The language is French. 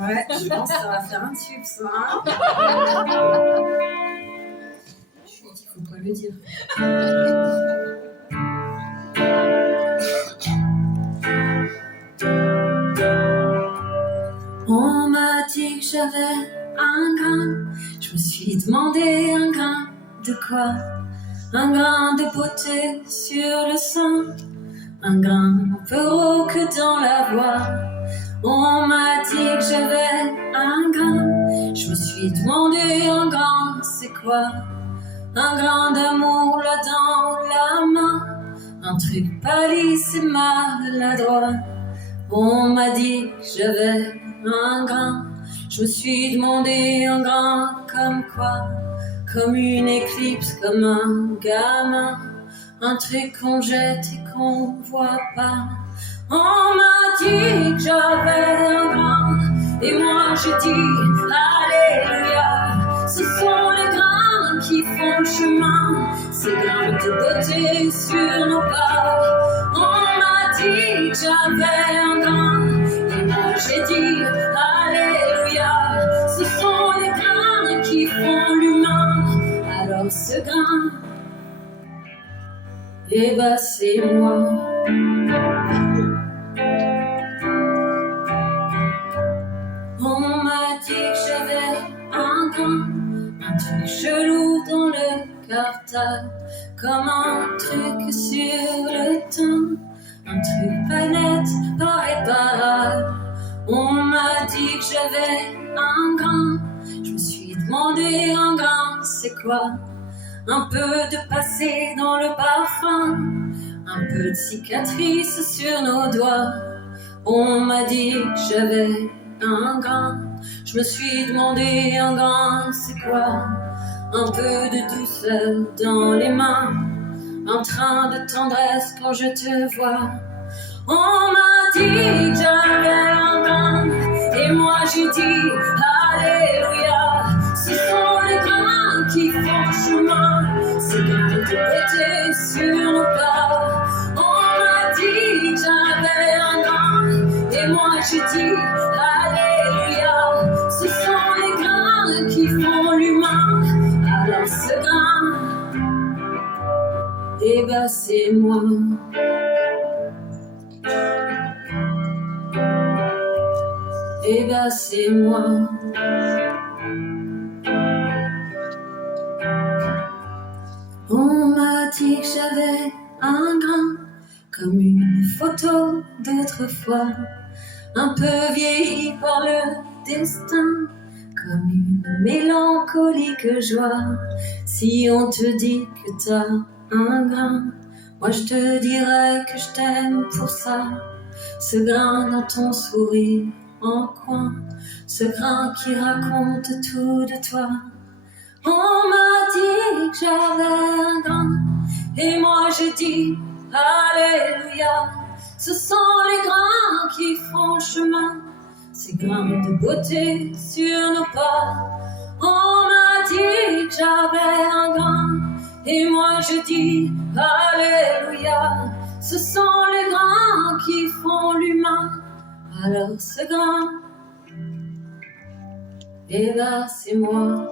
Ouais, je pense que ça va faire un tube, ça. Hein. Je lui ai dit, faut pas le dire. On m'a dit que j'avais un grain. Je me suis demandé un grain de quoi? Un grain de beauté sur le sein, un grain un peu rauque dans la voix. On m'a dit que j'avais un grain. Je me suis demandé un grain, c'est quoi? Un grain d'amour là dans la main, un truc pas lisse et maladroit. On m'a dit que j'avais un grain. Je me suis demandé un grain comme quoi? Comme une éclipse, comme un gamin, un truc qu'on jette et qu'on voit pas. On m'a dit que j'avais un grain, et moi j'ai dit Alléluia. Ce sont les grains qui font le chemin, ces grains de beauté sur nos pas. On m'a dit que j'avais un grain, et moi j'ai dit Alléluia. Ce sont les grains qui font l'humain. Alors ce grain, eh ben c'est moi. On m'a dit que j'avais un grain, un truc chelou dans le cartable, comme un truc sur le teint, un truc pas net, pas réparable. On m'a dit que j'avais un grain. Je me suis demandé un grain, c'est quoi? Un peu de passé dans le parfum, un peu de cicatrices sur nos doigts. On m'a dit que j'avais un grain. Je me suis demandé un grain, c'est quoi? Un peu de douceur dans les mains, un train de tendresse quand je te vois. On m'a dit que j'avais un grain, et moi j'ai dit Alléluia. Ce sont les grains qui font chemin, ces grains de beauté sur nos pas. On m'a dit que j'avais un grain, et moi j'ai dit Alléluia. Ce sont les grains qui font l'humain. Alors ce grain, eh ben c'est moi. Eh ben c'est moi. On m'a dit que j'avais un grain, comme une photo d'autrefois, un peu vieilli par le destin, comme une mélancolique joie. Si on te dit que t'as un grain, moi je te dirais que je t'aime pour ça. Ce grain dans ton sourire en coin, ce grain qui raconte tout de toi. On m'a dit que j'avais un grain, et moi j'ai dit Alléluia. Ce sont les grains qui font chemin, ces grains de beauté sur nos pas. On m'a dit que j'avais un grain, et moi j'ai dit Alléluia. Ce sont les grains qui font l'humain. Alors ce grain, et là c'est moi.